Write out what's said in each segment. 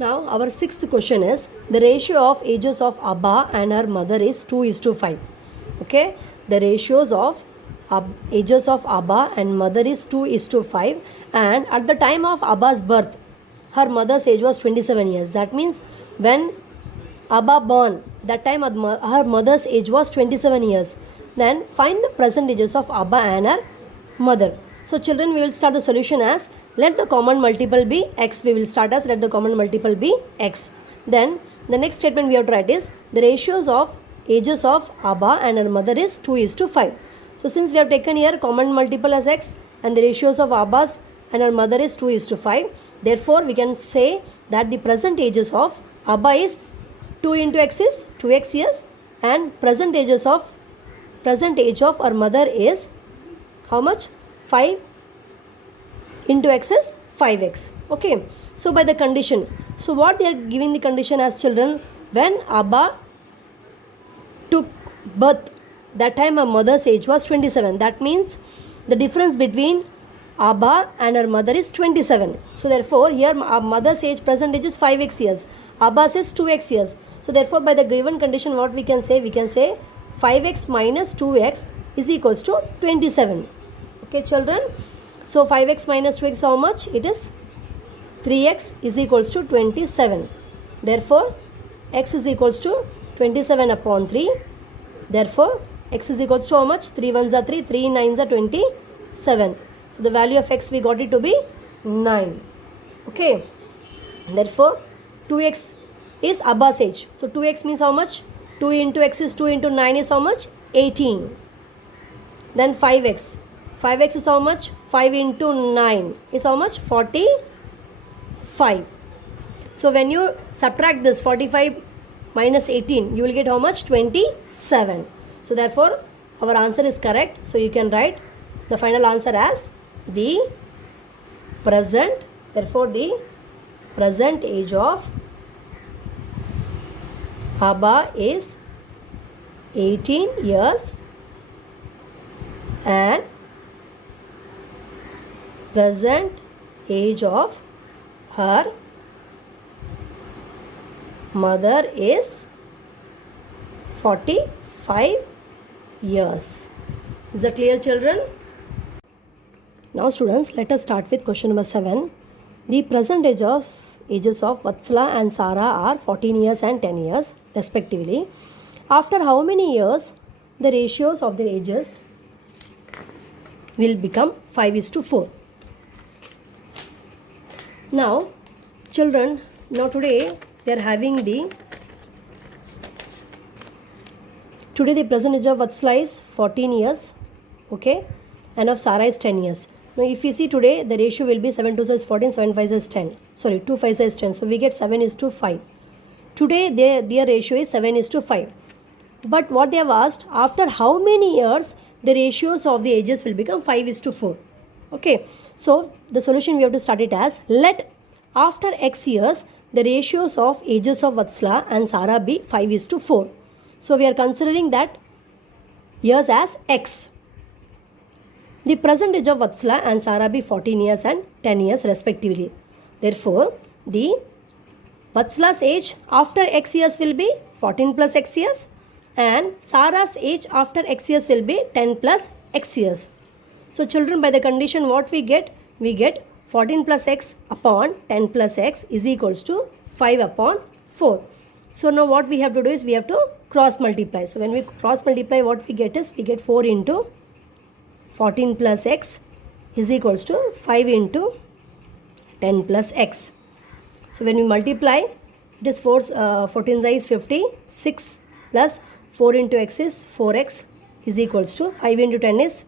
Now our sixth question is the ratio of ages of Abba and her mother is 2:5. Okay, the ratios of ages of Abba and mother is 2:5, and at the time of Abba's birth, her mother's age was 27 years. That means when Abba born, that time her mother's age was 27 years. Then find the present ages of Abba and her mother. So children, we will start the solution as let the common multiple be x. We will start as let the common multiple be x. Then the next statement we have to write is the ratios of ages of Abba and her mother is 2:5. So since we have taken here common multiple as x and the ratios of Abba's and her mother is 2:5, therefore we can say that the present ages of Abba is 2 into x is 2x years, and present age of our mother is how much? 5 into x is 5x. Okay, so by the condition, so what they are giving the condition as children, when Abba took birth, that time her mother's age was 27. That means the difference between Abba and her mother is 27. So therefore here our mother's age present age is 5x years, Abba's is 2x years. So therefore by the given condition what we can say 5x minus 2x is equals to 27. Okay children, so 5x minus 2x how much? It is 3x is equals to 27. Therefore x is equals to 27 upon 3. Therefore x is equals to how much? 3 1s are 3, 3 9s are 27. So the value of x we got it to be 9. Okay, therefore 2x is Abba's age. So 2x means how much? 2 into x is 2 into 9 is how much? 18. Then 5x. 5x is how much? 5 into 9 is how much? 45. So when you subtract this 45 minus 18, you will get how much? 27. So therefore our answer is correct. So you can write the final answer as the present. Therefore the present age of Abba is 18 years and present age of her mother is 45 years. Is that clear children? Now students, let us start with question number 7. The present ages of Vatsala and Sara are 14 years and 10 years respectively. After how many years the ratios of their ages will become 5:4? Now children, now today they are having the present age of Vatsala is 14 years, okay, and of Sara is 10 years. Now if you see today the ratio will be 7 2 is 14, 7 5 is 10. Sorry, 2 5 is 10. So we get 7:5. Today their ratio is 7:5. But what they have asked, after how many years the ratios of the ages will become 5:4? Okay, so the solution we have to start it as let after x years the ratios of ages of Vatsala and Sara be 5:4. So we are considering that years as x. The present age of Vatsala and Sara be 14 years and 10 years respectively. Therefore the Vatsala's age after x years will be 14 plus x years, and Sara's age after x years will be 10 plus x years. So children, by the condition what we get 14 plus x upon 10 plus x is equals to 5 upon 4. So now what we have to do is we have to cross multiply. So when we cross multiply, what we get is we get 4 into 14 plus x is equals to 5 into 10 plus x. So when we multiply, it is 14 is 50, 6 plus 4 into x is 4x is equals to 5 into 10 is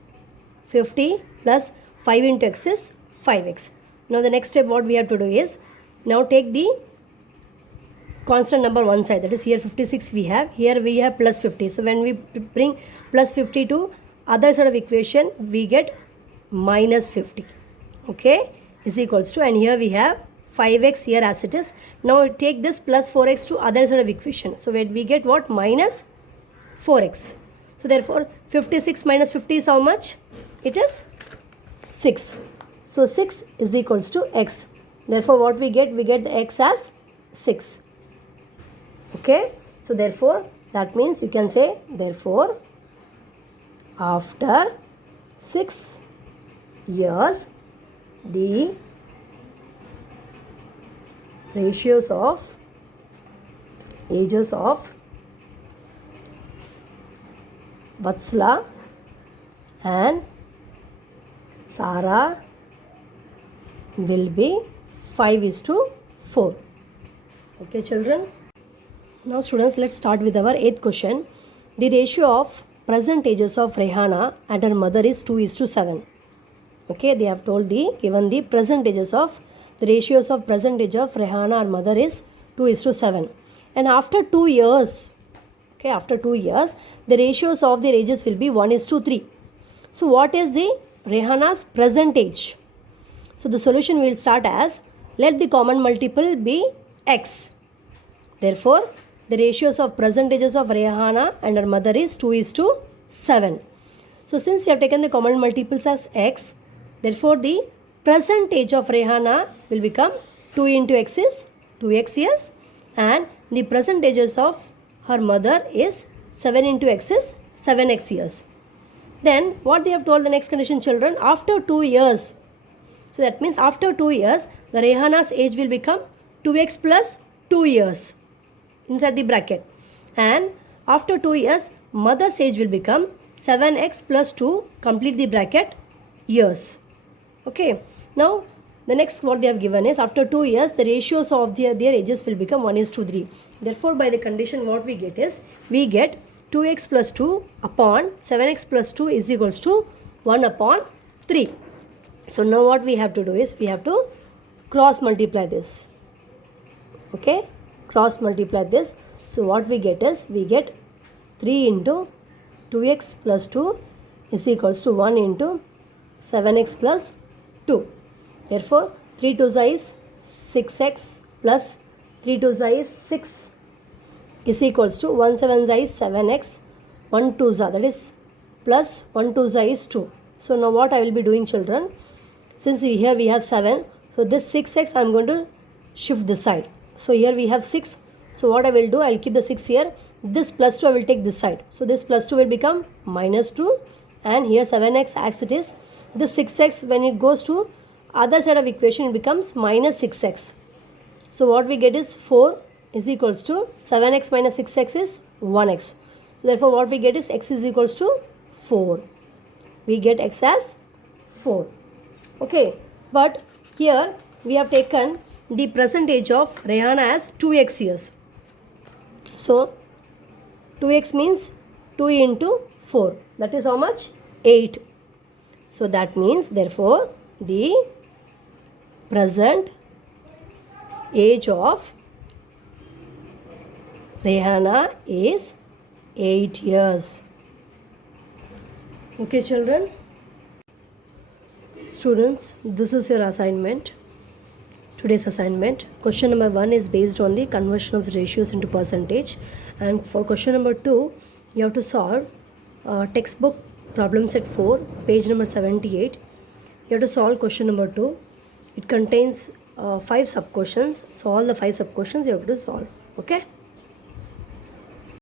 50 plus 5 into x is 5x. Now the next step what we have to do is now take the constant number one side, that is here 56 we have, here we have plus 50. So when we bring plus 50 to other side of equation, we get minus 50, okay, is equals to, and here we have 5x here as it is. Now take this plus 4x to other side of equation. So when we get what? Minus 4x. So therefore 56 minus 50 is how much? It is 6. So 6 is equals to x. Therefore what we get? We get the x as 6. Okay, so therefore that means you can say therefore after 6 years the ratios of ages of Vatsala and Sarah will be 5:4. Okay children. Now students, let's start with our 8th question. The ratio of present ages of Rehana and her mother is 2:7. Okay, they have told given the present ages of the ratios of present age of Rehana, her mother is 2:7. And after 2 years, okay, after 2 years, the ratios of their ages will be 1:3. So what is the Rehana's present age? So the solution will start as, let the common multiple be x. Therefore, the ratios of present ages of Rehana and her mother is 2:7. So since we have taken the common multiples as x, therefore the present age of Rehana will become 2 into x is 2x years, and the present ages of her mother is 7 into x is 7x years. Then what they have told the next condition, children, after 2 years. So that means after 2 years, the Rehana's age will become 2x plus 2 years inside the bracket. And after 2 years, mother's age will become 7x plus 2, complete the bracket, years. Okay. Now, the next what they have given is after 2 years, the ratios of their ages will become 1:3. Therefore, by the condition what we get is, we get 2x plus 2 upon 7x plus 2 is equals to 1 upon 3. So now what we have to do is, we have to cross multiply this. Okay, cross multiply this. So what we get is, we get 3 into 2x plus 2 is equals to 1 into 7x plus 2. Therefore 3 2 is 6x plus 3 2 is 6 is equals to 1 7 is 7x, 1 2 that is plus 1 2 is 2. So now what I will be doing, children, since here we have 7, so this 6x I am going to shift this side. So here we have 6. So what I will do, I will keep the 6 here. This plus 2 I will take this side. So this plus 2 will become minus 2. And here 7x as it is. This 6x, when it goes to other side of equation, it becomes minus 6x. So what we get is 4 is equals to 7x minus 6x is 1x. So therefore what we get is x is equals to 4. We get x as 4. Okay. But here we have taken the present age of Rehana as 2x years. So 2x means 2 into 4. That is how much? 8. So that means therefore the present age of Rehana is 8 years. Okay children. Students, this is your assignment. Today's assignment. Question number 1 is based on the conversion of ratios into percentage, and for question number 2 you have to solve textbook problem set 4, page number 78. You have to solve question number 2. It contains 5 sub questions, so all the 5 sub questions you have to solve. Okay.